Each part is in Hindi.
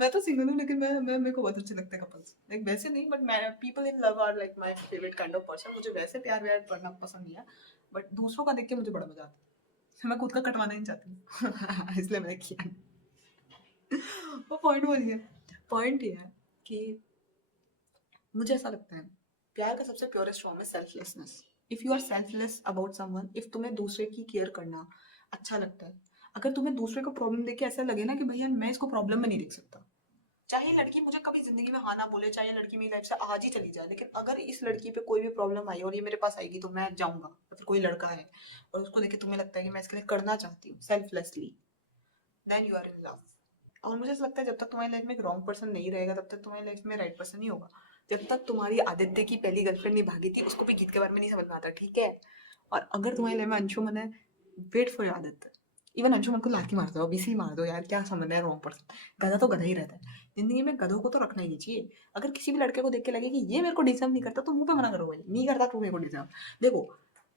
मैं तो सिंगल हूँ, लेकिन मैं मेरे को बहुत अच्छे लगते हैं कपल्स, लाइक वैसे नहीं, बट मैं people in love are like my favourite kind of person. मुझे वैसे प्यार व्यार करना पसंद नहीं है, बट दूसरों का देख के मुझे बड़ा मजा आता है। मैं खुद का कटवाना ही नहीं चाहती हूँ इसलिए मैंने किया नहीं। वो पॉइंट वो नहीं है। पॉइंट ये है कि मुझे ऐसा लगता है प्यार का सबसे प्योरेस्ट फॉर्म है selflessness. If you are selfless about someone, if तुम्हें दूसरे की केयर करना अच्छा लगता है, अगर तुम्हें दूसरे को प्रॉब्लम देख के ऐसा लगे ना कि भैया मैं इसको प्रॉब्लम में नहीं देख सकता, चाहे लड़की मुझे कभी जिंदगी में हाँ ना बोले, चाहे लड़की मेरी लाइफ से आज ही चली जाए, लेकिन अगर इस लड़की पे कोई भी प्रॉब्लम आई और ये मेरे पास आएगी तो मैं जाऊंगा। या फिर कोई लड़का है और उसको देख के तुम्हें लगता है कि मैं इसके लिए करना चाहती हूँ selflessly, then you are in love. और मुझे ऐसा लगता है जब तक तुम्हारी लाइफ में एक रॉन्ग पर्सन नहीं रहेगा, तब तक तुम्हारी लाइफ में राइट पर्सन ही होगा। जब तक तुम्हारी आदित्य की पहली गर्लफ्रेंड नहीं भागी थी, उसको भी गीत के बारे में नहीं समझ में आता, ठीक है। और अगर तुम्हारी लाइफ में अंशुमन है, wait for your Aditya. Even Anshuman को लाठी मार दो, बीसी मार दो यार, क्या समझ है रॉन्ग पर्सन। गधा तो गधा ही रहता है। जिंदगी में गधों को तो रखना ही नहीं चाहिए। अगर किसी भी लड़के को देख के लगे कि ये मेरे को डिजर्व नहीं करता, तो मुंह पे मना करो, भाई नहीं करता तू मेरे को डिजर्व। देखो,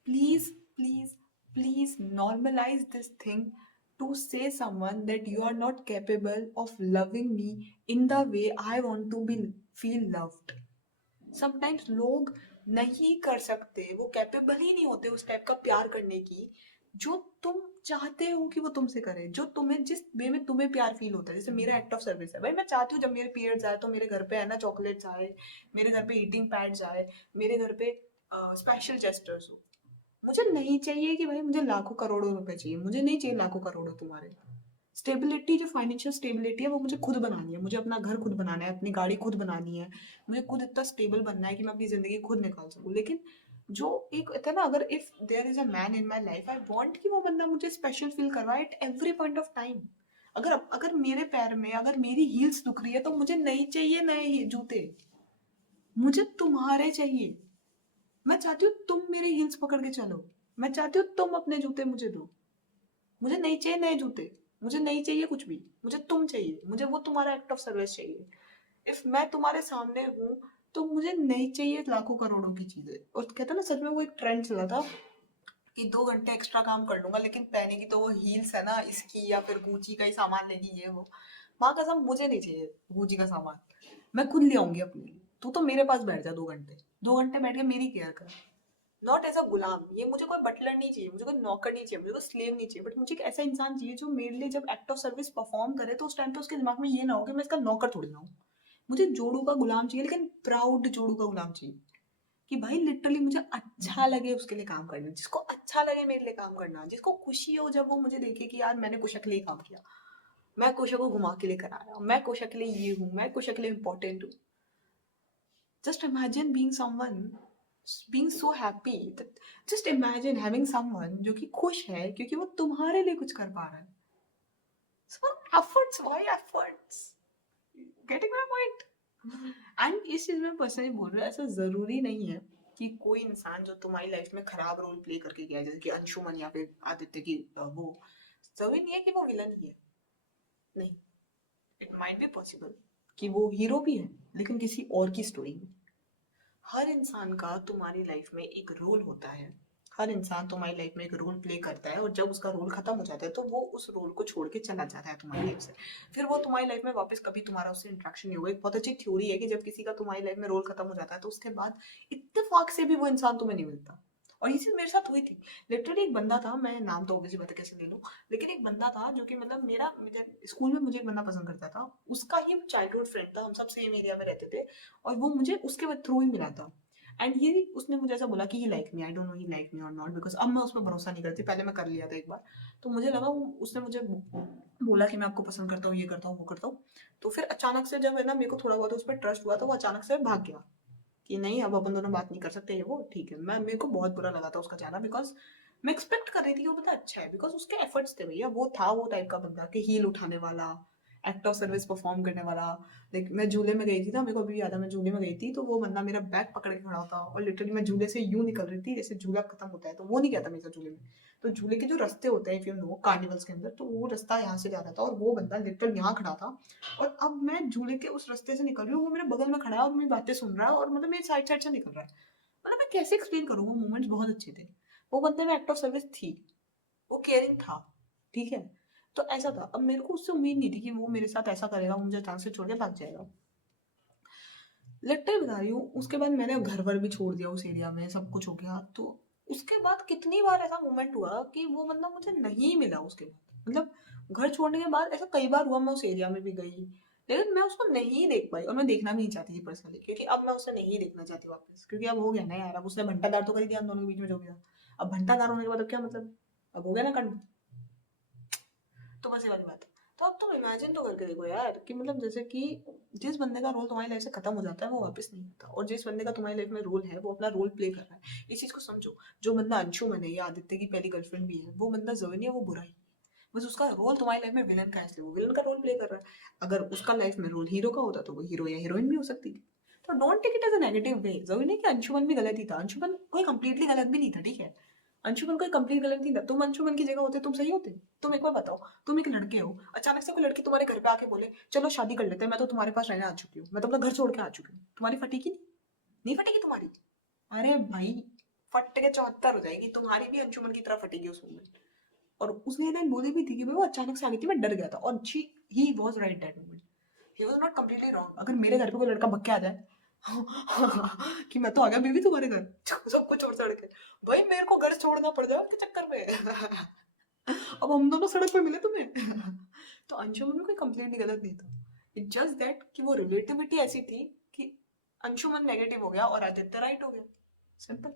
please please please normalize this thing to say someone that you are not capable of loving me in the way I want to be feel loved. Sometimes लोग नहीं कर सकते, वो कैपेबल ही नहीं होते उस टाइप का प्यार करने की जो तुम चाहते हो कि वो तुमसे करे, जो तुम्हें जिस वे में तुम्हें प्यार फील होता है। जैसे मेरा एक्ट ऑफ सर्विस है भाई, मैं चाहती हूँ जब मेरे पीरियड्स आए तो मेरे घर पे है ना चॉकलेट्स आए, मेरे घर पे ईटिंग पैड्स आए, मेरे घर पे स्पेशल जेस्टर्स हो। मुझे नहीं चाहिए कि भाई मुझे लाखों करोड़ों रुपए चाहिए, मुझे नहीं चाहिए लाखों करोड़ों तुम्हारे। स्टेबिलिटी, जो फाइनेंशियल स्टेबिलिटी है वो मुझे खुद बनानी है, मुझे अपना घर खुद बनाना है, अपनी गाड़ी खुद बनानी है, मुझे खुद इतना स्टेबल बनना है कि मैं अपनी जिंदगी खुद निकाल सकूं। लेकिन जो एक होता है ना, अगर if there is a man in my life, I want कि वो बंदा मुझे स्पेशल फील करवाए at every point of time. अगर अगर मेरे पैर में अगर मेरी हील्स दुख रही है तो मुझे नहीं चाहिए नए जूते, मुझे तुम्हारे चाहिए। मैं चाहती हूँ तुम मेरे हील्स पकड़ के चलो, मैं चाहती हूँ तुम अपने जूते मुझे दो। मुझे नहीं चाहिए नए जूते, मुझे नहीं चाहिए कुछ भी, मुझे तुम चाहिए, मुझे वो तुम्हारा एक्ट ऑफ सर्विस चाहिए। इफ मैं तुम्हारे सामने हूँ तो मुझे नहीं चाहिए लाखों करोड़ों की चीजें। और कहते हैं ना, सच में वो एक ट्रेंड चला था कि 2 घंटे एक्स्ट्रा काम कर लूंगा, लेकिन पहनेगी तो वो हील्स है ना इसकी, या फिर गुची का ही सामान लेगी, ये वो। माँ कसम मुझे नहीं चाहिए गुची का सामान, मैं खुद ले आऊंगी अपने लिए। तू तो मेरे पास बैठ जा 2 घंटे, 2 घंटे बैठ के मेरी केयर कर। नॉट एज अ गुलाम, ये मुझे कोई बटलर नहीं चाहिए, मुझे कोई नौकर नहीं चाहिए, मुझे कोई स्लेव नहीं चाहिए, बट मुझे एक ऐसा इंसान चाहिए जो मेरे लिए जब एक्ट ऑफ सर्विस परफॉर्म करे तो उस टाइम पे उसके दिमाग में ये ना हो कि मैं इसका नौकर थोड़ी ना हूँ। मुझे जोड़ू का गुलाम चाहिए, लेकिन प्राउड जोड़ू का गुलाम चाहिए। कि भाई लिटरली मुझे अच्छा लगे उसके लिए काम करना, जिसको अच्छा लगे मेरे लिए काम करना, जिसको खुशी हो जब वो मुझे देखे कि यार मैंने कुशा के लिए काम किया, मैं कुशा को घुमा के लेकर आया, मैं कुशा के लिए ये हूँ, मैं कुशा के लिए इंपॉर्टेंट हूँ। Just imagine being someone, being so happy that, just imagine having someone जो कि खुश है क्योंकि वो तुम्हारे लिए कुछ कर पा रहा है। So efforts, why efforts? Getting my point? And इस चीज में पर्सनली बोल रहा हूँ, ऐसा जरूरी नहीं है कि कोई इंसान जो तुम्हारी लाइफ में खराब रोल प्ले करके गया है, जैसे कि अंशुमन या फिर आदित्य की वो, जरूरी नहीं है कि वो विलन ही है। नहीं, इट माइट बी पॉसिबल कि वो हीरो भी है, लेकिन किसी और की स्टोरी में। हर इंसान का तुम्हारी लाइफ में एक रोल होता है, हर इंसान तुम्हारी लाइफ में एक रोल प्ले करता है, और जब उसका रोल खत्म हो जाता है तो वो उस रोल को छोड़ के चला जाता है तुम्हारी लाइफ से। फिर वो तुम्हारी लाइफ में वापस कभी तुम्हारा उससे इंटरेक्शन नहीं होगा। एक बहुत अच्छी थ्योरी है कि जब किसी का तुम्हारी लाइफ में रोल खत्म हो जाता है तो उसके बाद इत्तेफाक से भी वो इंसान तुम्हें नहीं मिलता। और ये चीज मेरे साथ हुई थी। लिटरली एक बंदा था, मैं नाम तो ऑब्वियसली बता कैसे ले लूं, लेकिन एक बंदा था जो कि मतलब मेरा स्कूल में मुझे एक बंदा पसंद करता था, उसका ही चाइल्डहुड फ्रेंड था, हम सब सेम एरिया में रहते थे, और वो मुझे उसके थ्रू ही मिला था। एंड ये उसने मुझे ऐसा बोला कि he like me, I don't know he like me or not, because अब मैं उस पर भरोसा नहीं करती, पहले मैं कर लिया था एक बार। तो मुझे लगा उसने मुझे बोला कि मैं आपको पसंद करता हूँ, ये करता हूँ, वो करता हूँ। तो फिर अचानक से जब है ना मेरे को थोड़ा बहुत उस पर ट्रस्ट हुआ, तो वो अचानक से भाग गया कि नहीं अब अपन दोनों बात नहीं कर सकते, ये वो ठीक है। मैं मेरे को बहुत बुरा लगा था उसका जाना, बिकॉज मैं एक्सपेक्ट कर रही थी कि वो पता अच्छा है, बिकॉज उसके एफर्ट्स थे भैया, वो था वो टाइप का बंदा कि हील उठाने वाला, एक्ट ऑफ सर्विस परफॉर्म करने वाला। लाइक मैं झूले में गई थी ना, मेरे को अभी भी याद है, मैं झूले में गई थी तो वो बंदा मेरा बैग पकड़ के खड़ा था, और लिटरली मैं झूले से यूं निकल रही थी जैसे झूला खत्म होता है, तो वो नहीं कहता मेरे साथ झूले में। तो झूले के जो रास्ते होते हैं इफ यू नो कार्निवल्स के अंदर, तो वो रास्ता यहाँ से जा रहा था और वो बंदा लिटरल यहाँ खड़ा था। और अब मैं झूले के उस रास्ते से निकल रही हूँ, वो मेरे बगल में खड़ा है और मेरी बातें सुन रहा है, और मतलब मेरी साइड साइड से निकल रहा है। मतलब मैं कैसे एक्सप्लेन करूँ, वो मोमेंट्स बहुत अच्छे थे। वो बंदे में एक्ट ऑफ सर्विस थी, वो केयरिंग था, ठीक है। तो ऐसा था। अब मेरे को उससे उम्मीद नहीं थी कि वो मेरे साथ ऐसा करेगा, मुझे अचानक से छोड़ के भाग जाएगा। लिटरली बता रही हूँ, उसके बाद मैंने घर वर भी छोड़ दिया उस एरिया में, सब कुछ हो गया। तो उसके बाद कितनी बार ऐसा मोमेंट हुआ कि वो बंदा मुझे नहीं मिला उसके बाद, मतलब घर छोड़ने के बाद ऐसा कई बार हुआ। मैं उस एरिया में भी गई, लेकिन मैं उसको नहीं देख पाई, और मैं देखना भी नहीं चाहती थी पर्सनली, क्योंकि अब मैं उसे नहीं देखना चाहती वापस, क्योंकि अब हो गया ना यार, अब उसने घंटादार तो कर ही दिया हम दोनों के बीच में जो गया। अब घंटादार होने के बाद अब क्या मतलब, अब हो गया ना कंड। तो बस ये वाली बात है। तो अब तुम इमेजिन तो करके देखो यार, कि मतलब जैसे कि जिस बंदे का रोल तुम्हारी लाइफ से खत्म हो जाता है वो वापस नहीं आता, और जिस बंदे का तुम्हारी लाइफ में रोल है वो अपना रोल प्ले कर रहा है। इस चीज को समझो। जो बंदा अंशुमन है या आदित्य की पहली गर्लफ्रेंड भी है, वो बंदा जरूरी नहीं है वो बुरा ही है। बस उसका रोल तुम्हारी लाइफ में विलन का है, इसलिए वो विलन का रोल प्ले कर रहा है। अगर उसका लाइफ में रोल हीरो का होता तो वो हीरो या हीरोइन भी हो सकती थी। तो don't take it as a negative way. जरूरी नहीं कि अंशुमन भी गलत ही था, अंशुमन कोई कंप्लीटली गलत भी नहीं था, ठीक है। अंशुमन कोई कंप्लीट गलत नहीं था। तुम अंशुमन की जगह होते तुम सही होते। तुम एक बार बताओ, तुम एक लड़के हो, अचानक से कोई लड़की तुम्हारे घर पे आके बोले चलो शादी कर लेते हैं, मैं तो तुम्हारे पास रहने आ चुकी हूँ, मैं तो अपना घर छोड़ के आ चुकी हूँ, तुम्हारी फटेगी नहीं? नहीं फटेगी तुम्हारी? अरे भाई, फट के 74 हो जाएगी तुम्हारी भी, अंशुमन की तरह फटेगी उस मोमेंट। और उसने लाइन बोली भी थी कि भाई वो अचानक से आ गई थी, मैं डर गया था, और he was right that moment. He was not completely wrong. अगर मेरे घर पे कोई लड़का बक के आ जाए कि मैं तो आ गया बीवी तुम्हारे घर सब कुछ छोड़ छाड़ के, भाई मेरे को घर छोड़ना पड़ जाए उनके चक्कर में अब हम दोनों सड़क पे मिले तुम्हें तो अंशुमन में कोई कंप्लीटली गलत नहीं था। इट जस्ट दैट कि वो रिलेटिविटी ऐसी थी कि अंशुमन नेगेटिव हो गया और आदित्य राइट हो गया। Simple.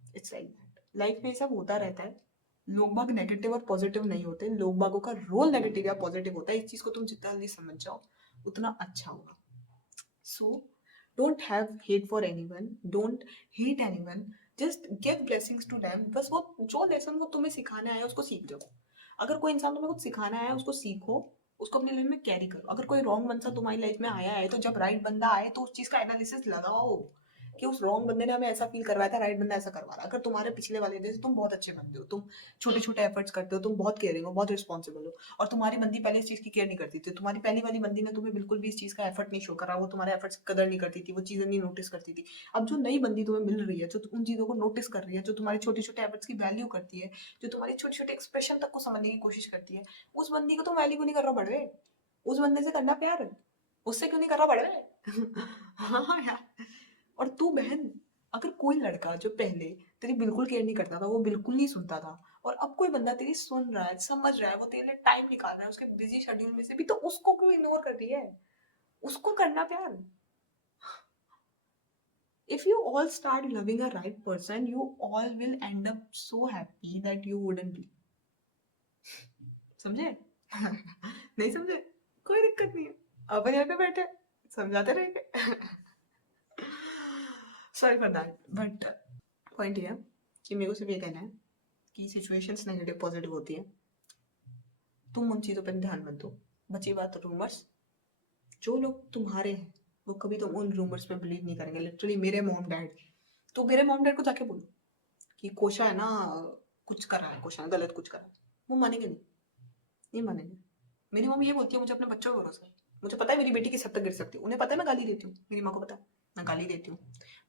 It's like that, life में ये सब होता रहता है। लोग बाग नेगेटिव और पॉजिटिव नहीं होते, लोग बागों का रोल नेगेटिव या पॉजिटिव होता है। इस चीज को तुम जितना जल्दी समझ जाओ उतना अच्छा होगा। So don't have hate for anyone, don't hate anyone, just give blessings to them. बस वो जो लेसन वो तुम्हें सिखाने आया उसको सीख जाओ। अगर कोई इंसान तुम्हें कुछ सिखाना है उसको सीखो, उसको अपनी लाइफ में कैरी करो। अगर कोई रॉन्ग बंदा तुम्हारी लाइफ में आया है तो जब राइट बंदा आए तो उस चीज का एनालिसिस लगाओ कि उस रॉन्ग बंदे ने हमें ऐसा फील करवाया था, राइट बंदा ऐसा करवा रहा है। अगर तुम्हारे पिछले वाले जैसे तुम बहुत अच्छे बंदे हो, तुम छोटे छोटे एफर्ट्स करते हो, तुम बहुत केयरिंग हो, बहुत रिस्पॉन्सिबल हो, और तुम्हारी बंदी पहले इस चीज की केयर नहीं करती थी, तुम्हारी पहली वाली बंदी ने तुम्हें बिल्कुल भी इस चीज का एफर्ट नहीं शो करा, वो तुम्हारे एफर्ट्स की कदर नहीं करती थी, वो चीजें नहीं नोटिस करती थी। अब जो नई बंदी तुम्हें मिल रही है, जो उन चीजों को नोटिस कर रही है, जो तुम्हारे छोटे छोटे एफर्ट्स की वैल्यू करती है, जो तुम्हारी छोटे छोटे एक्सप्रेशन तक को समझने की कोशिश करती है, उस बंदी को तुम वैल्यू क्यों नहीं कर रहा बड़े? उस बंदे से करना प्यार, उससे क्यों नहीं कर रहा बड़े? हाँ यार। और तू बहन, अगर कोई लड़का जो पहले तेरी बिल्कुल केयर नहीं करता था, वो बिल्कुल नहीं सुनता था, और अब कोई बंदा तेरी सुन रहा है, समझ रहा है, वो तेरे लिए टाइम निकाल रहा है उसके बिजी शेड्यूल में से भी, तो उसको क्यों इग्नोर कर रही है? उसको करना प्यार। If you all start loving a right person, you all will end up so happy that you wouldn't be. समझे? नहीं समझे? कोई दिक्कत नहीं है, अपन यहाँ पे बैठे समझाते रहेंगे। Sorry for that, but point ये है कि मेरे को सिर्फ ये कहना है कि सिचुएशंस नेगेटिव पॉजिटिव होती है, तुम उन चीज़ों पर ध्यान मत दो। बची बात रूमर्स, जो लोग तुम्हारे हैं वो कभी तुम उन रूमर्स पे बिलीव नहीं करेंगे। लिटरली मेरे मॉम डैड, तो मेरे मॉम डैड को जाके बोलो कि कोशा है ना, कुछ कर रहा है, कोशा गलत कुछ कर रहा है, वो मानेंगे नहीं, नहीं मानेंगे। मेरी मम्मी ये बोलती है मुझे अपने बच्चों पर भरोसा है, मुझे पता है मेरी बेटी किस हद तक गिर सकती है, उन्हें पता है मैं गाली देती हूँ, मेरी माँ को पता है मैं गाली देती हूँ,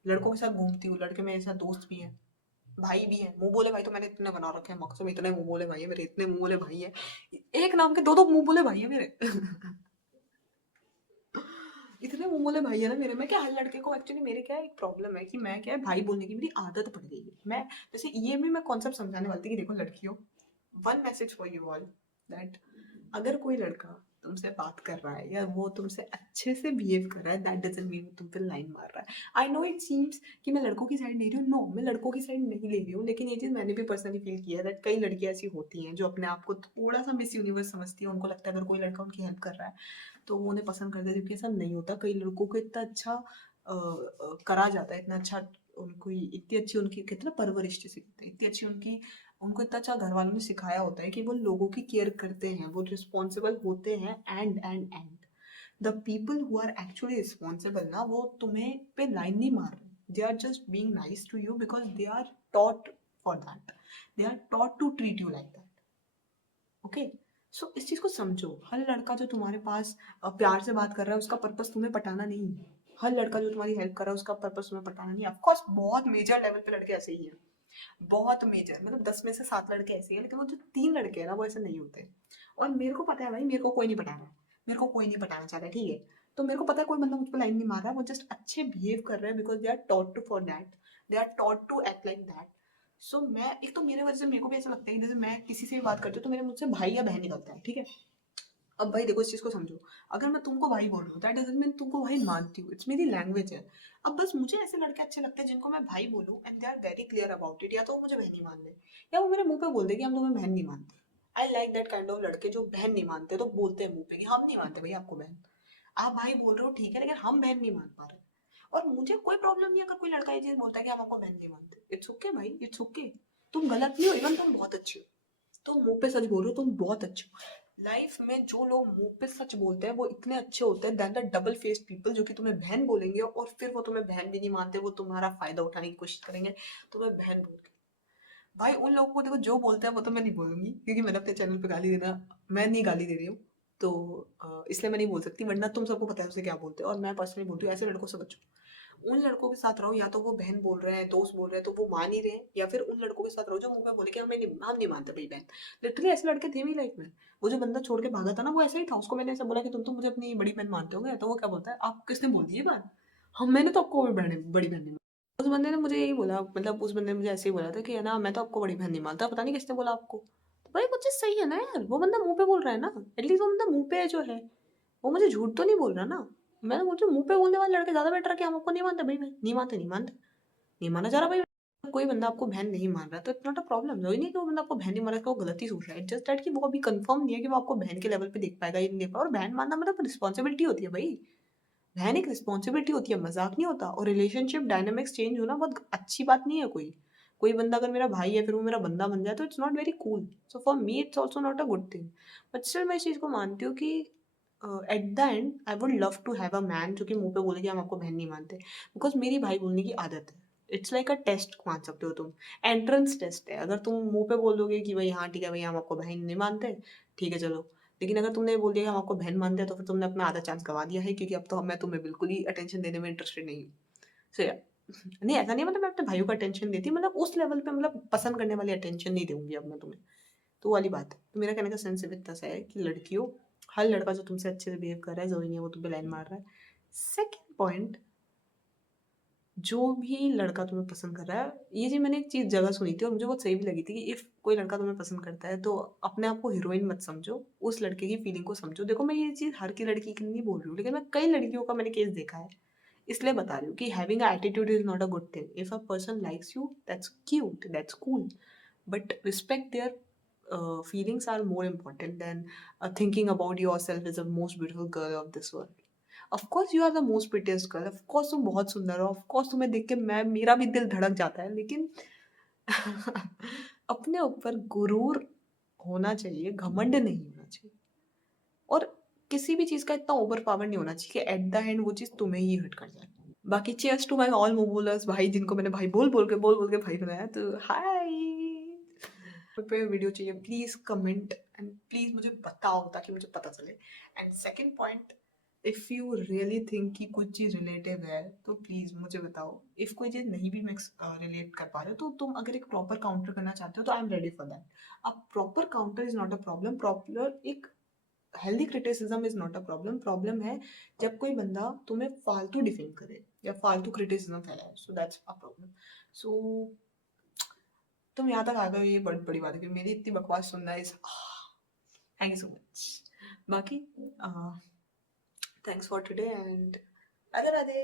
लड़कों के साथ घूमती हूँ, लड़के मेरे साथ दोस्त भी हैं, भाई भी है। मुंह बोले भाई तो मैंने इतने बना रखे हैं, मकसद इतने मुंह बोले भाई है मेरे, इतने मुंह बोले भाई है, एक नाम के दो दो मुंह बोले भाई है मेरे इतने मुंह बोले भाई है ना मेरे। मैं क्या, हर लड़के को एक्चुअली मेरे क्या एक प्रॉब्लम है कि मैं क्या है, भाई बोलने की मेरी आदत पड़ गई है। मैं जैसे ये भी मैं कॉन्सेप्ट समझाने वाली थी कि देखो लड़कियों, one message for you all, that अगर कोई लड़का तुमसे बात कर रहा है या वो तुमसे अच्छे से बिहेव कर रहा है, दैट डजंट मीन तुम पे लाइन मार रहा है। आई नो इट सीम्स कि मैं लड़कों की साइड ले रही हूँ, नो मैं लड़कों की साइड नहीं ले रही हूँ, लेकिन ये चीज़ मैंने भी पर्सनली फील किया है दैट कई लड़कियाँ ऐसी होती हैं जो अपने आप को थोड़ा सा मिस यूनिवर्स समझती है। उनको लगता है अगर कोई लड़का उनकी हेल्प कर रहा है तो वो उन्हें पसंद करते हैं, जबकि ऐसा नहीं होता। कई लड़कों को इतना अच्छा करा जाता है, इतना अच्छा उनको, इतनी अच्छी उनकी कहते हैं ना परवरिश जिसे कहते हैं, इतनी अच्छी उनकी, उनको इतना अच्छा घर वालों ने सिखाया होता है कि वो लोगों की केयर करते हैं, वो रिस्पॉन्सिबल होते हैं। And the people who are actually responsible ना, वो तुम्हें पे लाइन नहीं मार रहे, they are just being nice to you because they are taught for that, they are taught to treat you like that. Okay, so इस चीज को समझो। हर लड़का जो तुम्हारे पास प्यार से बात कर रहा है उसका पर्पस तुम्हें पटाना नहीं है। हर लड़का जो तुम्हारी हेल्प कर रहा है उसका पर्पस तुम्हें पटाना नहीं है। ऑफकोर्स बहुत मेजर लेवल पे लड़के ऐसे ही हैं, बहुत मेजर, मतलब 10 में से 7 लड़के ऐसे हैं, लेकिन वो जो 3 लड़के हैं ना वो ऐसे नहीं होते। और मेरे को पता है भाई, मेरे को कोई नहीं पटा रहा है, मेरे को कोई नहीं पटाना चाह रहा है, ठीक है? तो मेरे को पता है कोई बंदा मुझ पे लाइन नहीं मार रहा है, वो जस्ट अच्छे बिहेव कर रहे हैं because they are taught to for that, they are taught to act like that. So मैं, एक तो मेरे वजह से मेरे को भी ऐसा लगता है कि जैसे मैं किसी से भी बात करती हूँ तो मेरे मुझसे भाई या बहन निकलता है, ठीक है? अब भाई देखो, इस चीज़ को समझो, अगर मैं तुमको भाई बोल रही हूँ दैट डजंट मीन तुमको भाई मानती हूँ, इट्स मेरी लैंग्वेज है। अब बस मुझे ऐसे लड़के अच्छे लगते हैं जिनको मैं भाई बोलूँ and they are very clear about it, या तो वो मुझे बहन ही मान ले, या वो मेरे मुंह पे बोल दे कि हम तुम्हें बहन नहीं मानते। I like that kind of लड़के जो बहन नहीं मानते तो बोलते हैं मुंह पे कि हम नहीं मानते भाई आपको बहन, आप भाई बोल रहे हो ठीक है, लेकिन हम बहन नहीं मान पा रहे। और मुझे कोई प्रॉब्लम नहीं अगर कोई लड़का ये चीज बोलता है कि हम आपको बहन नहीं मानते, इट्स ओके भाई, इट्स ओके। तुम गलत नहीं हो, इवन तुम बहुत अच्छे हो, तुम मुंह पे सच बोल रहे हो, तुम बहुत अच्छे हो। लाइफ में जो लोग मुंह पे सच बोलते हैं वो इतने अच्छे होते हैं then the double faced people, जो कि तुम्हें बहन बोलेंगे और फिर वो तुम्हें बहन भी नहीं मानते, वो तुम्हारा फायदा उठाने की कोशिश करेंगे तुम्हें बहन बोल के। भाई उन लोगों को देखो जो बोलते हैं वो तो मैं नहीं बोलूंगी, क्योंकि मैंने अपने चैनल पे गाली देना, मैं नहीं गाली दे रही हूँ, तो इसलिए मैं नहीं बोल सकती, वरना तुम सबको पता है उसे क्या बोलते हैं, और मैं पर्सनली बोलती हूँ ऐसे लड़कों से बचो। उन लड़कों के साथ रहो, या तो वो बहन बोल रहे हैं, दोस्त बोल रहे हैं तो वो मान ही रहे हैं, या फिर उन लड़कों के साथ रहो जो मुंह में बोले कि हम नहीं मानते भाई बहन। लिटरली ऐसे लड़के थे मेरी लाइफ में। वो जो बंदा छोड़ के भागा था ना वो ऐसा ही था, उसको मैंने ऐसा बोला कि तुम तो मुझे अपनी बड़ी बहन मानते होगे, तो वो क्या बोलता है, आप किसने बोल दी ये बात? हम, मैंने तो आपको बड़ी बहन नहीं मानी। उस बंदे ने मुझे यही बोला, मतलब उस बंदे ने मुझे ऐसे ही बोला था कि है ना, मैं तो आपको बड़ी बहन नहीं मानता, पता नहीं किसने बोला आपको। तो भाई कुछ चीज सही है ना यार, वो बंदा मुंह पे बोल रहा है ना, एटलीस्ट वो बंदा मुंह पे जो है वो मुझे झूठ तो नहीं बोल रहा ना। मैं तो बोलती हूँ मुंह पे बोलने वाले लड़के ज्यादा बेटर है कि हम आपको नहीं मानते भाई बहन, नहीं मानते नहीं मानते, नहीं माना जा रहा भाई। कोई बंदा आपको बहन नहीं मान रहा तो इट्स नॉट अ प्रॉब्लम, वही नहीं कि वो बंदा आपको बहन नहीं मान रहा है, वो गलती सोच रहा है, जस्ट दैट कि वो अभी कंफर्म नहीं है कि वो आपको बहन के लेवल पे देख पाएगा या नहीं देख पाएगा। और बहन मानना मतलब रिस्पॉन्सिबिलिटी होती है भाई, बहन एक रिस्पॉन्सिबिलिटी होती है, मजाक नहीं होता। और रिलेशनशिप डायनामिक्स चेंज होना बहुत अच्छी बात नहीं है। कोई कोई बंदा अगर मेरा भाई है फिर वो मेरा बंदा बन जाए तो it's not very cool, so for me it's also not a good thing. But still मैं इस चीज़ को मानती हूँ कि at the end I would love to have a man जो कि मुंह पे बोले कि हम आपको बहन नहीं मानते, बिकॉज मेरी भाई बोलने की आदत है। इट्स लाइक अ टेस्ट मान सकते हो तुम, एंट्रेंस टेस्ट है। अगर तुम मुंह पे बोल दोगे कि भाई हाँ ठीक है भाई हम आपको बहन नहीं मानते, ठीक है चलो, लेकिन अगर तुमने बोल दिया कि हम आपको बहन मानते हैं तो फिर तुमने अपना आधा चांस गवा दिया है, क्योंकि अब तो मैं तुम्हें बिल्कुल ही अटेंशन देने में इंटरेस्टेड नहीं हूँ। सो या नहीं, ऐसा नहीं, मतलब मैं अपने भाइयों को अटेंशन देती, मतलब उस लेवल पे, मतलब पसंद करने वाली अटेंशन नहीं दूंगी अब मैं तुम्हें, तो वो वाली बात है। तो मेरा कहने का सेंस इतना सा है कि लड़कियों, हर लड़का जो तुमसे अच्छे से बिहेव कर रहा है, जरूरी नहीं है वो तुम पे लाइन मार रहा है। सेकेंड पॉइंट, जो भी लड़का तुम्हें पसंद कर रहा है, ये जी मैंने एक चीज़ जगह सुनी थी और मुझे बहुत सही भी लगी थी कि इफ़ कोई लड़का तुम्हें पसंद करता है तो अपने आप को हीरोइन मत समझो, उस लड़के की फीलिंग को समझो। देखो मैं ये चीज़ हर की लड़की के लिए नहीं बोल रही हूँ, लेकिन मैं कई लड़कियों का मैंने केस देखा है, इसलिए बता रही हूँ कि having a attitude is not a good thing. If a person likes you that's cute, that's cool, but respect there feelings are more important than thinking about yourself as the most beautiful girl of this world. Of course you are the most prettiest girl, of course तुम बहुत सुंदर हो, ऑफ कोर्स तुम्हें देख के मैं, मेरा भी दिल धड़क जाता है, लेकिन अपने ऊपर गुरूर होना चाहिए, घमंड नहीं होना चाहिए। और किसी भी चीज का इतना ओवर पावर नहीं होना चाहिए कि एट द एंड वो चीज तुम्हें ही हर्ट कर जाए। बाकी चीयर्स टू माय ऑल मोबोलर्स भाई, जिनको मैंने भाई बोल बोल के भाई बनाया, तो हाय। पे वीडियो चाहिए प्लीज कमेंट एंड प्लीज मुझे बताओ ताकि मुझे पता चले। And second point, if you really think कि कुछ चीज रिलेटिव है तो प्लीज मुझे बताओ। इफ कोई चीज नहीं भी मैं रिलेट कर पा रहे हो तो तुम अगर एक प्रॉपर काउंटर करना चाहते हो तो I am ready for that. अब proper counter is not a problem, proper एक healthy criticism is not a problem. Problem है जब कोई बंदा तुम्हें फालतू डिफेम करे या फालतू क्रिटिसिज्म फैलाए, सो दैट्स अ प्रॉब्लम। सो तुम यहाँ तक आ गए हो, ये बड़ी बड़ी बात है, क्योंकि मेरी इतनी बकवास सुनना is, thank you so much. बाकी thanks for today and Radhe Radhe.